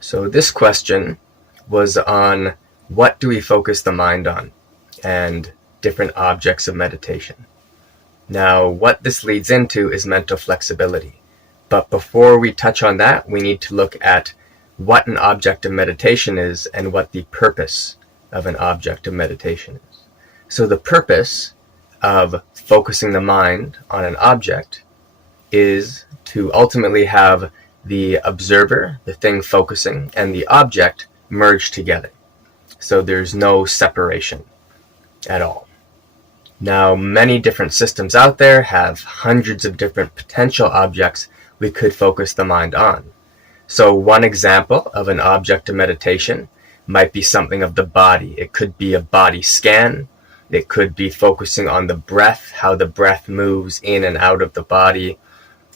So this question was on what do we focus the mind on and different objects of meditation. Now, what this leads into is mental flexibility. But before we touch on that, we need to look at what an object of meditation is and what the purpose of an object of meditation is. So the purpose of focusing the mind on an object is to ultimately have the observer, the thing focusing, and the object merge together. So there's no separation at all. Now, many different systems out there have hundreds of different potential objects we could focus the mind on. So one example of an object of meditation might be something of the body. It could be a body scan. It could be focusing on the breath, how the breath moves in and out of the body,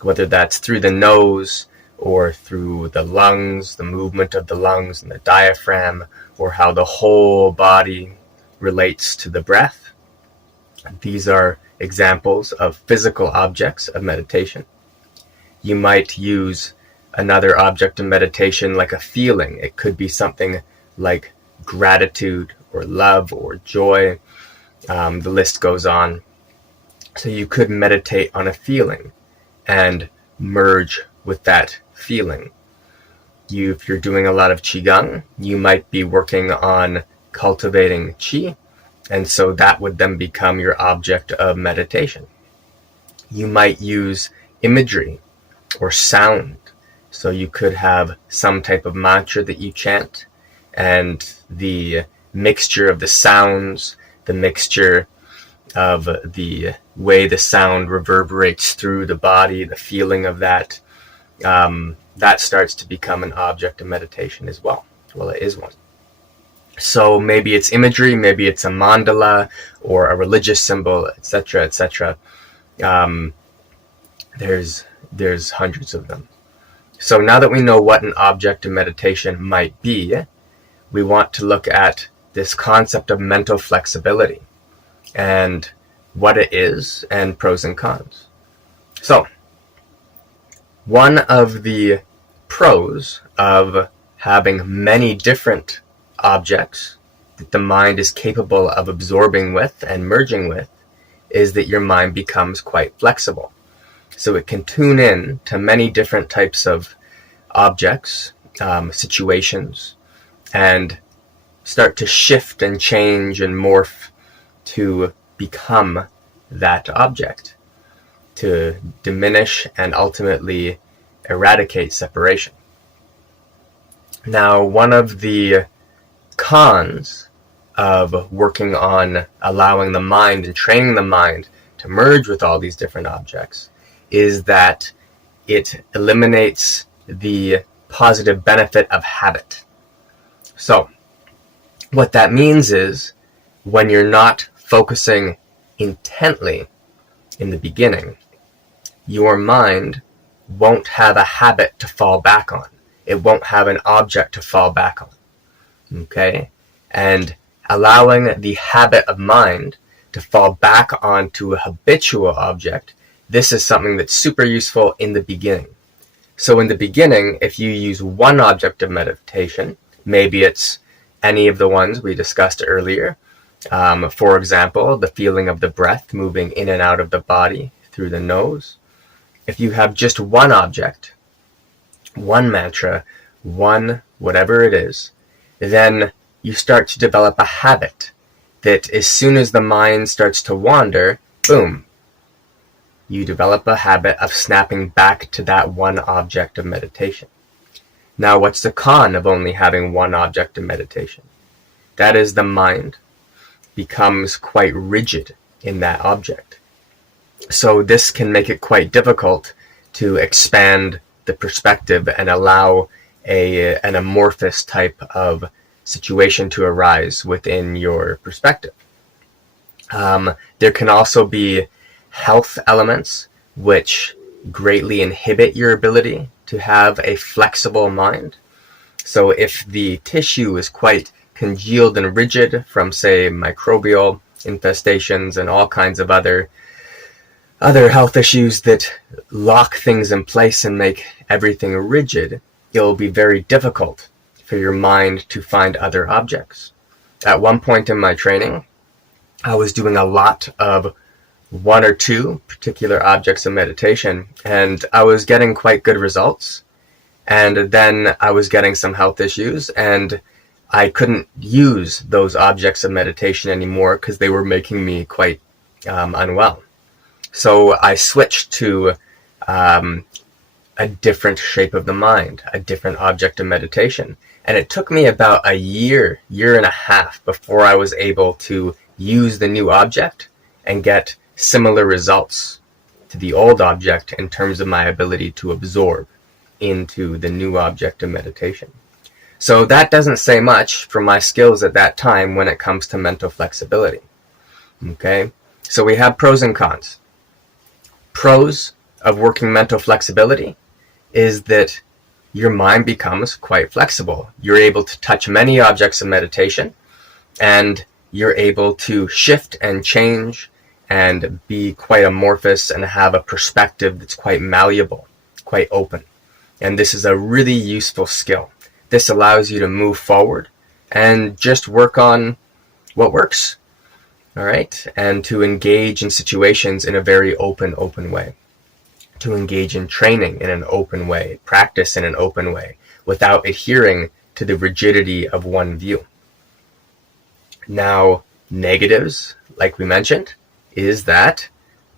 whether that's through the nose or through the lungs, the movement of the lungs and the diaphragm, or how the whole body relates to the breath. These are examples of physical objects of meditation. You might use another object of meditation like a feeling. It could be something like gratitude or love or joy. The list goes on. So you could meditate on a feeling and merge with that feeling. If you're doing a lot of Qigong, you might be working on cultivating Qi, and so that would then become your object of meditation. You might use imagery or sound. So you could have some type of mantra that you chant, and the mixture of the sounds, the mixture of the way the sound reverberates through the body, the feeling of that, that starts to become an object of meditation as well. Well, it is one. So maybe it's imagery, maybe it's a mandala or a religious symbol, etc., etc. There's hundreds of them. So now that we know what an object of meditation might be, we want to look at this concept of mental flexibility and what it is and pros and cons. So, one of the pros of having many different objects that the mind is capable of absorbing with and merging with is that your mind becomes quite flexible. So it can tune in to many different types of objects, situations, and start to shift and change and morph to become that object, to diminish and ultimately eradicate separation. Now, one of the cons of working on allowing the mind and training the mind to merge with all these different objects is that it eliminates the positive benefit of habit. So, what that means is when you're not focusing intently in the beginning, your mind won't have a habit to fall back on. It won't have an object to fall back on. Okay? And allowing the habit of mind to fall back onto a habitual object, this is something that's super useful in the beginning. So in the beginning, if you use one object of meditation, maybe it's any of the ones we discussed earlier. For example, the feeling of the breath moving in and out of the body through the nose. If you have just one object, one mantra, one whatever it is, then you start to develop a habit that as soon as the mind starts to wander, boom, you develop a habit of snapping back to that one object of meditation. Now, what's the con of only having one object of meditation? That is, the mind becomes quite rigid in that object. So this can make it quite difficult to expand the perspective and allow an amorphous type of situation to arise within your perspective. There can also be health elements which greatly inhibit your ability to have a flexible mind. So if the tissue is quite congealed and rigid from, say, microbial infestations and all kinds of other health issues that lock things in place and make everything rigid, it will be very difficult for your mind to find other objects. At one point in my training, I was doing a lot of one or two particular objects of meditation, and I was getting quite good results. And then I was getting some health issues, and I couldn't use those objects of meditation anymore because they were making me quite unwell. So I switched to a different shape of the mind, a different object of meditation. And it took me about a year and a half before I was able to use the new object and get similar results to the old object in terms of my ability to absorb into the new object of meditation. So that doesn't say much for my skills at that time when it comes to mental flexibility. Okay, so we have pros and cons. Pros of working mental flexibility is that your mind becomes quite flexible. You're able to touch many objects of meditation, and you're able to shift and change and be quite amorphous and have a perspective that's quite malleable, quite open. And this is a really useful skill. This allows you to move forward and just work on what works, all right? And to engage in situations in a very open way. To engage in training in an open way, practice in an open way, without adhering to the rigidity of one view. Now, negatives, like we mentioned, is that,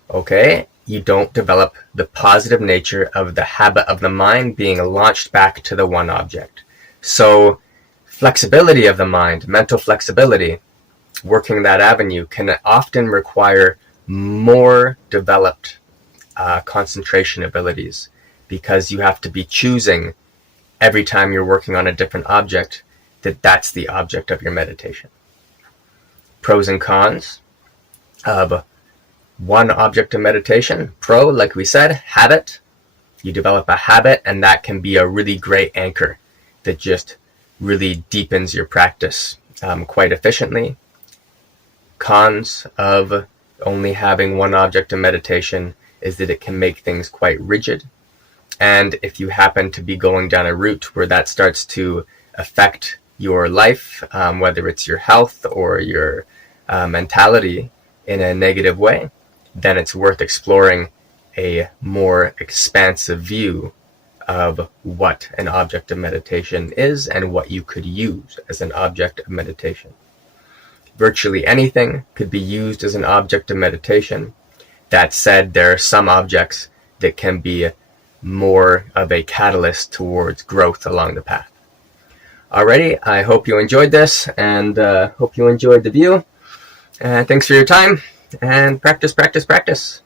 okay, you don't develop the positive nature of the habit of the mind being launched back to the one object. So, flexibility of the mind, mental flexibility, working that avenue can often require more developed concentration abilities, because you have to be choosing every time you're working on a different object that's the object of your meditation. Pros and cons of one object of meditation. Pro, like we said, habit. You develop a habit, and that can be a really great anchor that just really deepens your practice quite efficiently. Cons of only having one object of meditation is that it can make things quite rigid. And if you happen to be going down a route where that starts to affect your life, whether it's your health or your mentality in a negative way, then it's worth exploring a more expansive view of what an object of meditation is and what you could use as an object of meditation. Virtually anything could be used as an object of meditation. That said, there are some objects that can be more of a catalyst towards growth along the path. Alrighty, I hope you enjoyed this, and hope you enjoyed the view. Thanks for your time, and practice, practice, practice.